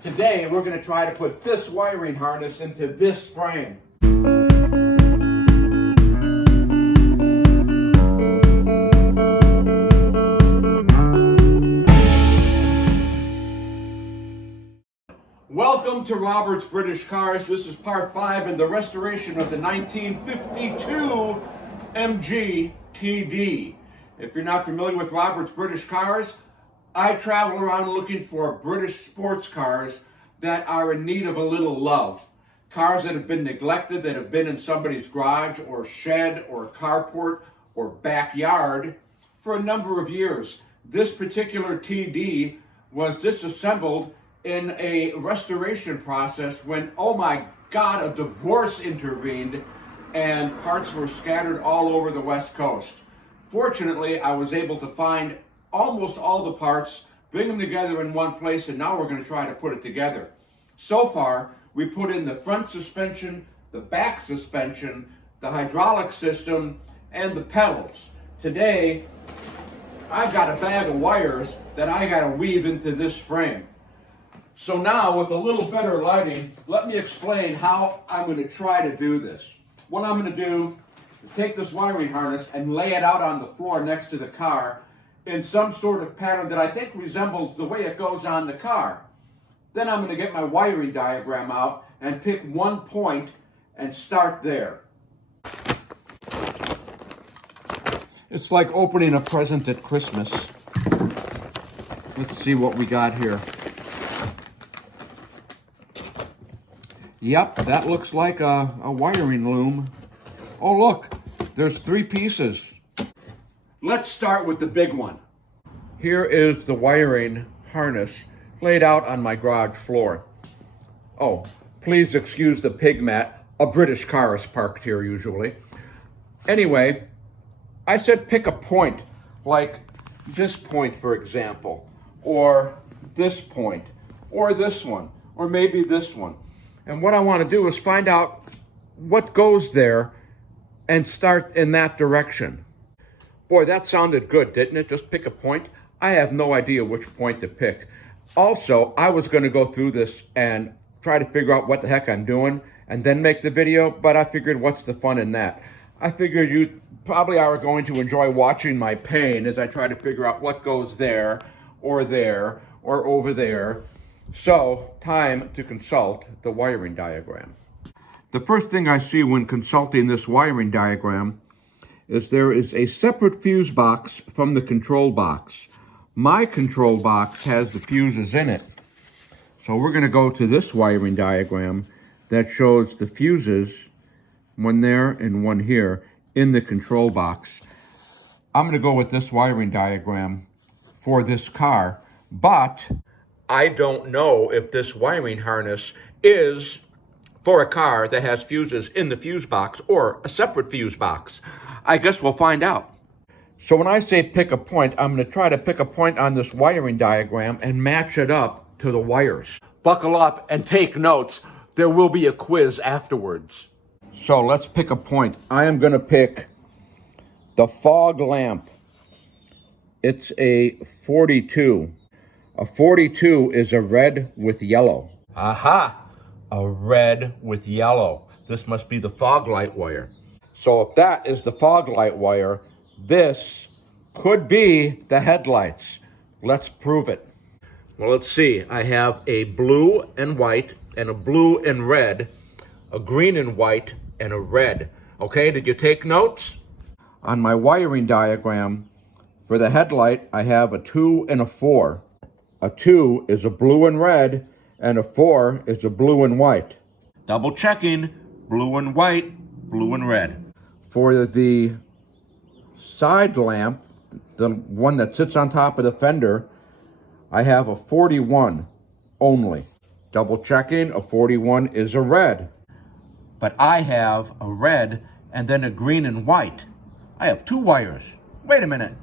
Today, we're going to try to put this wiring harness into this frame. Welcome to Robert's British Cars. This is part 5 in the restoration of the 1952 MGTD. If you're not familiar with Robert's British Cars, I travel around looking for British sports cars that are in need of a little love. Cars that have been neglected, that have been in somebody's garage or shed or carport or backyard for a number of years. This particular TD was disassembled in a restoration process when, oh my God, a divorce intervened and parts were scattered all over the West Coast. Fortunately, I was able to find almost all the parts, bring them together in one place, and now we're going to try to put it together. So far, we put in the front suspension, the back suspension, the hydraulic system, and the pedals. Today, I've got a bag of wires that I got to weave into this frame. So now, with a little better lighting, let me explain how I'm going to try to do this. What I'm going to do is take this wiring harness and lay it out on the floor next to the car in some sort of pattern that I think resembles the way it goes on the car. Then I'm going to get my wiring diagram out and pick one point and start there. It's like opening a present at Christmas. Let's see what we got here. Yep, that looks like a wiring loom. Oh look, there's 3 pieces. Let's start with the big one. Here is the wiring harness laid out on my garage floor. Oh, please excuse the pig mat. A British car is parked here usually. Anyway, I said pick a point, like this point for example, or this point, or this one, or maybe this one. And what I want to do is find out what goes there and start in that direction. Boy, that sounded good, didn't it? Just pick a point. I have no idea which point to pick. Also, I was going to go through this and try to figure out what the heck I'm doing and then make the video, but I figured what's the fun in that? I figured you probably are going to enjoy watching my pain as I try to figure out what goes there or over there. So, time to consult the wiring diagram. The first thing I see when consulting this wiring diagram is there is a separate fuse box from the control box. My control box has the fuses in it. So we're going to go to this wiring diagram that shows the fuses, one there and one here, in the control box. I'm going to go with this wiring diagram for this car, but I don't know if this wiring harness is for a car that has fuses in the fuse box or a separate fuse box. I guess we'll find out. So when I say pick a point, I'm going to try to pick a point on this wiring diagram and match it up to the wires. Buckle up and take notes. There will be a quiz afterwards. So let's pick a point. I am going to pick the fog lamp. It's a 42. A 42 is a red with yellow. Aha! A red with yellow. This must be the fog light wire. So if that is the fog light wire, this could be the headlights. Let's prove it. Well, let's see. I have a blue and white, and a blue and red, a green and white, and a red. Okay, did you take notes? On my wiring diagram, for the headlight, I have a 2 and a 4. A 2 is a blue and red, and a 4 is a blue and white. Double checking, blue and white, blue and red. For the side lamp, the one that sits on top of the fender, I have a 41 only. Double checking, a 41 is a red. But I have a red and then a green and white. I have 2 wires. Wait a minute.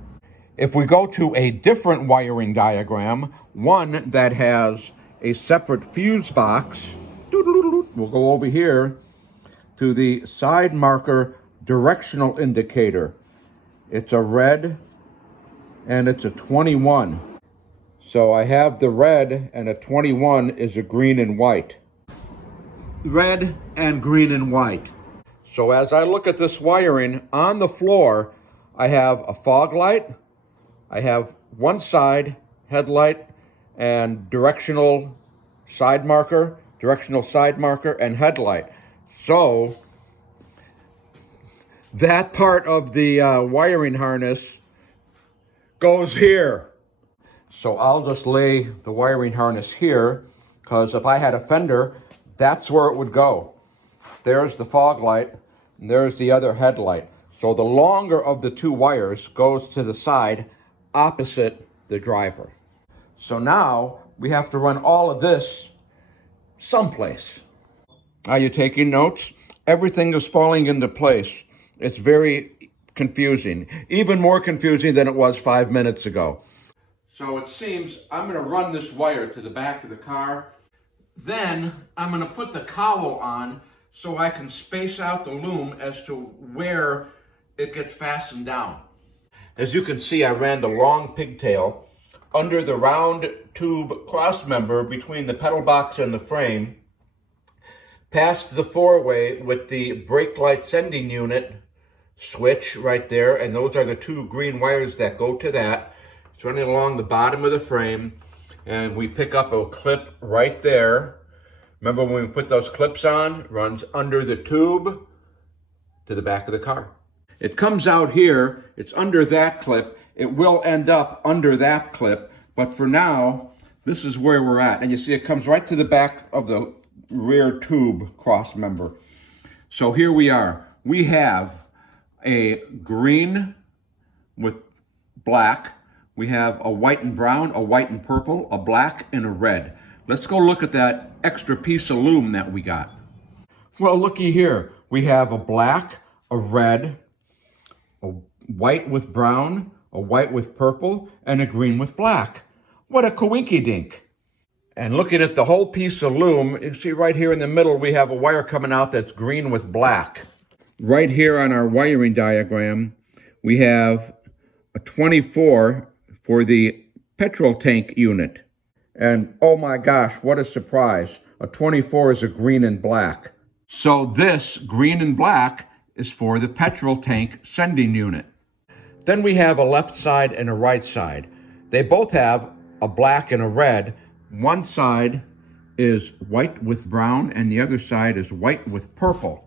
If we go to a different wiring diagram, one that has a separate fuse box, we'll go over here to the side marker directional indicator. It's a red and it's a 21. So I have the red, and a 21 is a green and white. Red and green and white. So as I look at this wiring on the floor, I have a fog light, I have one side headlight and directional side marker, and headlight. So that part of the wiring harness goes here. So I'll just lay the wiring harness here, because if I had a fender, that's where it would go. There's the fog light, and there's the other headlight. So the longer of the two wires goes to the side opposite the driver. So now we have to run all of this someplace. Are you taking notes? Everything is falling into place. It's very confusing, even more confusing than it was 5 minutes ago. So it seems I'm going to run this wire to the back of the car. Then I'm going to put the cowl on so I can space out the loom as to where it gets fastened down. As you can see, I ran the long pigtail under the round tube cross member between the pedal box and the frame, past the four-way with the brake light sending unit switch right there, and those are the two green wires that go to that. It's running along the bottom of the frame, and we pick up a clip right there. Remember when we put those clips on? It runs under the tube to the back of the car. It comes out here, it's under that clip. It will end up under that clip, but for now, this is where we're at. And you see it comes right to the back of the rear tube cross member. So here we are. We have a green with black. We have a white and brown, a white and purple, a black, and a red. Let's go look at that extra piece of loom that we got. Well, looky here. We have a black, a red, a white with brown, a white with purple, and a green with black. What a coinky-dink. And looking at the whole piece of loom, you see right here in the middle, we have a wire coming out that's green with black. Right here on our wiring diagram, we have a 24 for the petrol tank unit. And oh my gosh, what a surprise. A 24 is a green and black. So this green and black is for the petrol tank sending unit. Then we have a left side and a right side. They both have a black and a red. One side is white with brown and the other side is white with purple.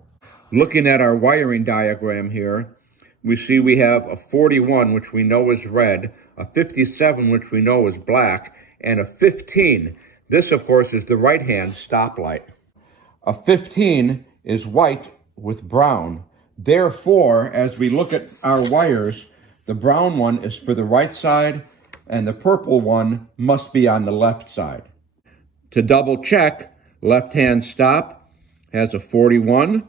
Looking at our wiring diagram here, we see we have a 41, which we know is red, a 57, which we know is black, and a 15. This, of course, is the right-hand stoplight. A 15 is white with brown. Therefore, as we look at our wires, the brown one is for the right side, and the purple one must be on the left side. To double check, left-hand stop has a 41,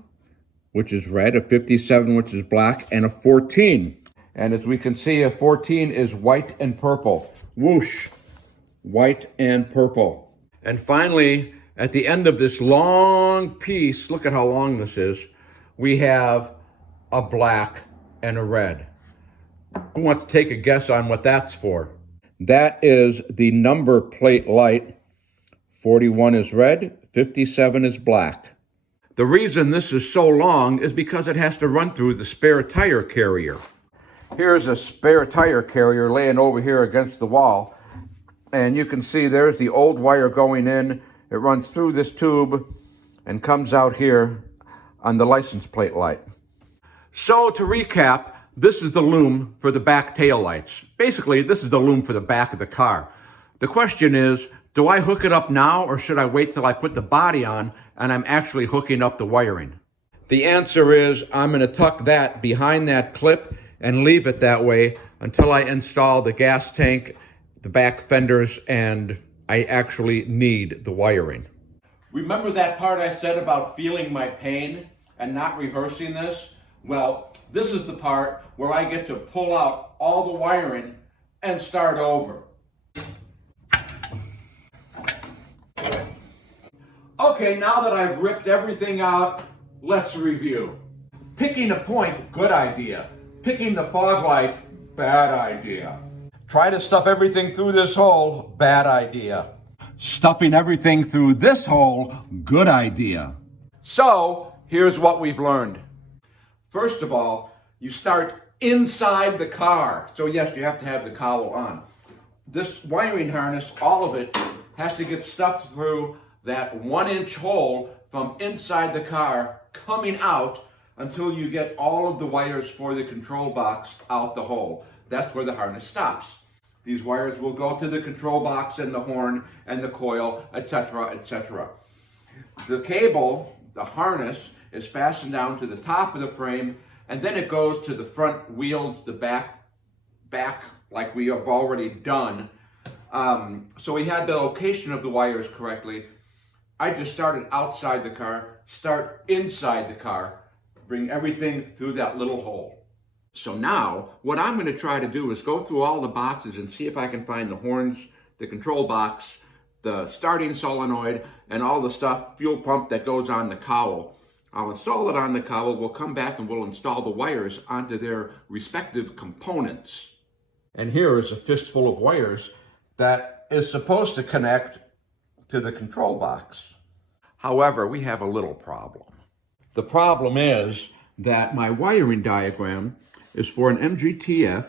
which is red, a 57, which is black, and a 14. And as we can see, a 14 is white and purple. Whoosh, white and purple. And finally, at the end of this long piece, look at how long this is, we have a black and a red. Who wants to take a guess on what that's for? That is the number plate light. 41 is red, 57 is black. The reason this is so long is because it has to run through the spare tire carrier. Here's a spare tire carrier laying over here against the wall. And you can see there's the old wire going in. It runs through this tube and comes out here on the license plate light. So to recap, this is the loom for the back tail lights. Basically, this is the loom for the back of the car. The question is, do I hook it up now or should I wait till I put the body on and I'm actually hooking up the wiring? The answer is I'm going to tuck that behind that clip and leave it that way until I install the gas tank, the back fenders, and I actually need the wiring. Remember that part I said about feeling my pain and not rehearsing this? Well, this is the part where I get to pull out all the wiring and start over. Okay, now that I've ripped everything out, let's review. Picking a point, good idea. Picking the fog light, bad idea. Try to stuff everything through this hole, bad idea. Stuffing everything through this hole, good idea. So, here's what we've learned. First of all, you start inside the car. So yes, you have to have the cowl on. This wiring harness, all of it, has to get stuffed through that 1-inch hole from inside the car coming out until you get all of the wires for the control box out the hole. That's where the harness stops. These wires will go to the control box and the horn and the coil, etc., etc. The cable, the harness, is fastened down to the top of the frame, and then it goes to the front wheels, the back like we have already done. So we had the location of the wires correctly. I just started outside the car, start inside the car, bring everything through that little hole. So now, what I'm going to try to do is go through all the boxes and see if I can find the horns, the control box, the starting solenoid, and all the stuff, fuel pump that goes on the cowl. I'll install it on the cowl, we'll come back and we'll install the wires onto their respective components. And here is a fistful of wires that is supposed to connect to the control box. However, we have a little problem. The problem is that my wiring diagram is for an MGTF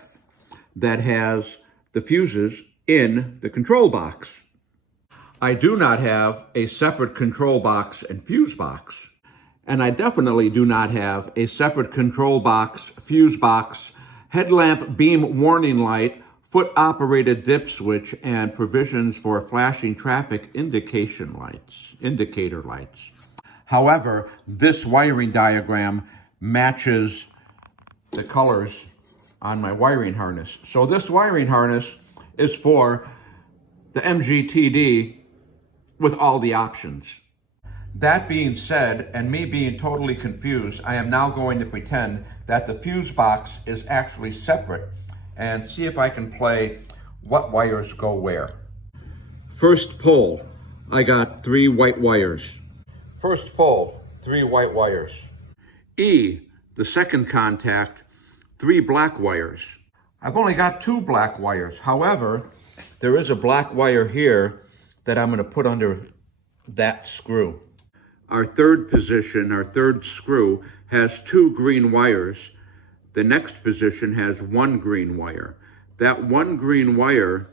that has the fuses in the control box. I do not have a separate control box and fuse box. And I definitely do not have a separate control box, fuse box, headlamp beam warning light, foot-operated dip switch, and provisions for flashing traffic indicator lights. However, this wiring diagram matches the colors on my wiring harness. So this wiring harness is for the MGTD with all the options. That being said, and me being totally confused, I am now going to pretend that the fuse box is actually separate and see if I can play what wires go where. First pull, I got 3 white wires. First pull, 3 white wires. E, the second contact, 3 black wires. I've only got 2 black wires. However, there is a black wire here that I'm going to put under that screw. Our third position, our third screw, has 2 green wires. The next position has 1 green wire. That 1 green wire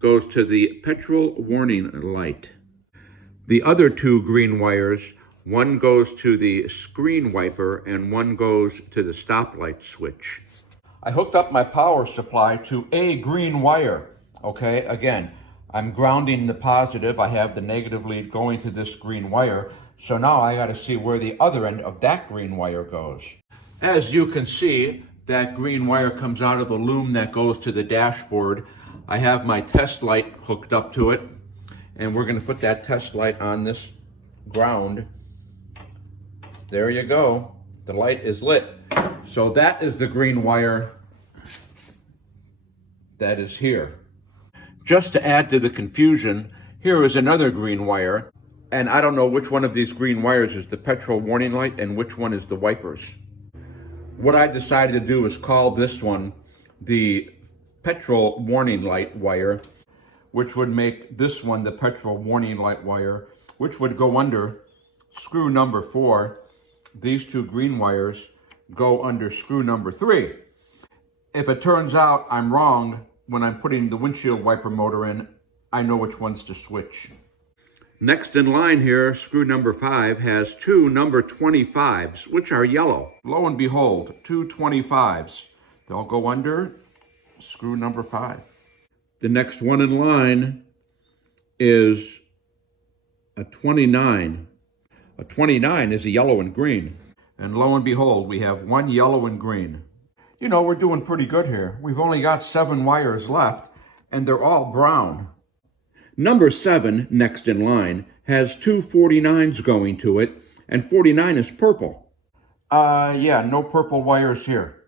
goes to the petrol warning light. The other 2 green wires, one goes to the screen wiper and one goes to the stoplight switch. I hooked up my power supply to a green wire. Okay, again, I'm grounding the positive. I have the negative lead going to this green wire. So now I got to see where the other end of that green wire goes. As you can see, that green wire comes out of the loom that goes to the dashboard. I have my test light hooked up to it, and we're going to put that test light on this ground. There you go. The light is lit. So that is the green wire that is here. Just to add to the confusion, here is another green wire, and I don't know which one of these green wires is the petrol warning light and which one is the wipers. What I decided to do is call this one the petrol warning light wire, which would make this one the petrol warning light wire, which would go under screw number 4. These 2 green wires go under screw number 3. If it turns out I'm wrong when I'm putting the windshield wiper motor in, I know which ones to switch. Next in line here, screw number 5 has 2 number 25s, which are yellow. Lo and behold, 2 25s. They'll go under screw number 5. The next one in line is a 29. A 29 is a yellow and green. And lo and behold, we have 1 yellow and green. You know, we're doing pretty good here. We've only got 7 wires left, and they're all brown. Number 7, next in line, has 2 49s going to it, and 49 is purple. Yeah, no purple wires here.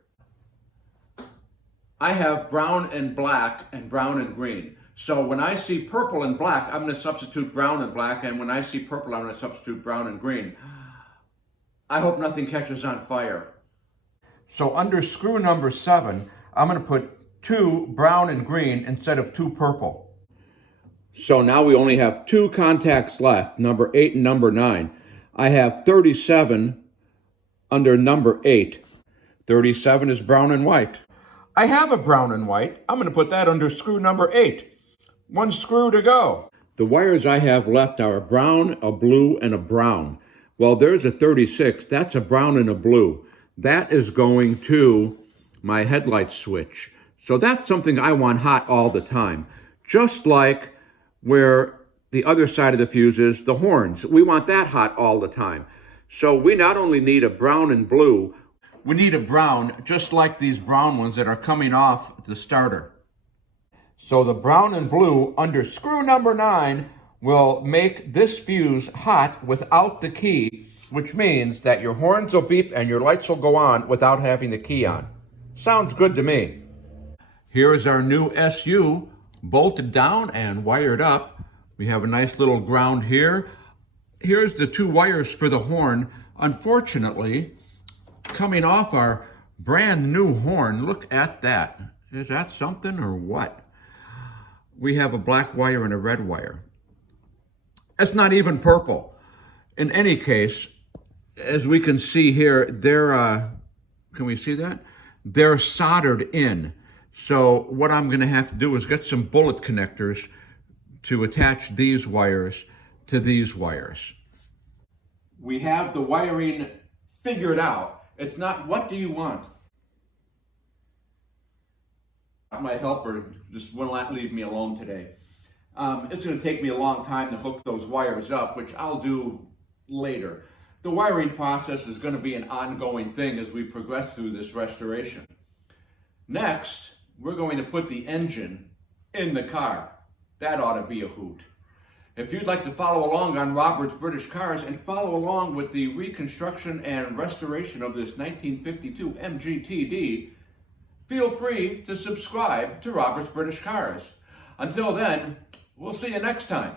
I have brown and black and brown and green. So when I see purple and black, I'm going to substitute brown and black, and when I see purple, I'm going to substitute brown and green. I hope nothing catches on fire. So under screw number 7, I'm going to put 2 brown and green instead of 2 purple. So now we only have 2 contacts left, number 8 and number 9. I have 37 under number 8. 37 is brown and white. I have a brown and white. I'm going to put that under screw number 8. 1 screw to go. The wires I have left are a brown, a blue, and a brown. Well, there's a 36. That's a brown and a blue. That is going to my headlight switch. So that's something I want hot all the time. Just like where the other side of the fuse is, the horns. We want that hot all the time. So we not only need a brown and blue, we need a brown just like these brown ones that are coming off the starter. So the brown and blue under screw number 9 will make this fuse hot without the key, which means that your horns will beep and your lights will go on without having the key on. Sounds good to me. Here is our new SU bolted down and wired up. We have a nice little ground here. Here's the 2 wires for the horn. Unfortunately, coming off our brand new horn, look at that. Is that something or what? We have a black wire and a red wire. It's not even purple. In any case, as we can see here, they're, can we see that? They're soldered in. So what I'm gonna have to do is get some bullet connectors to attach these wires to these wires. We have the wiring figured out. It's not, what do you want? My helper just will not leave me alone today. It's going to take me a long time to hook those wires up, which I'll do later. The wiring process is going to be an ongoing thing as we progress through this restoration. Next, we're going to put the engine in the car. That ought to be a hoot. If you'd like to follow along on Robert's British Cars and follow along with the reconstruction and restoration of this 1952 MGTD, feel free to subscribe to Robert's British Cars. Until then, we'll see you next time.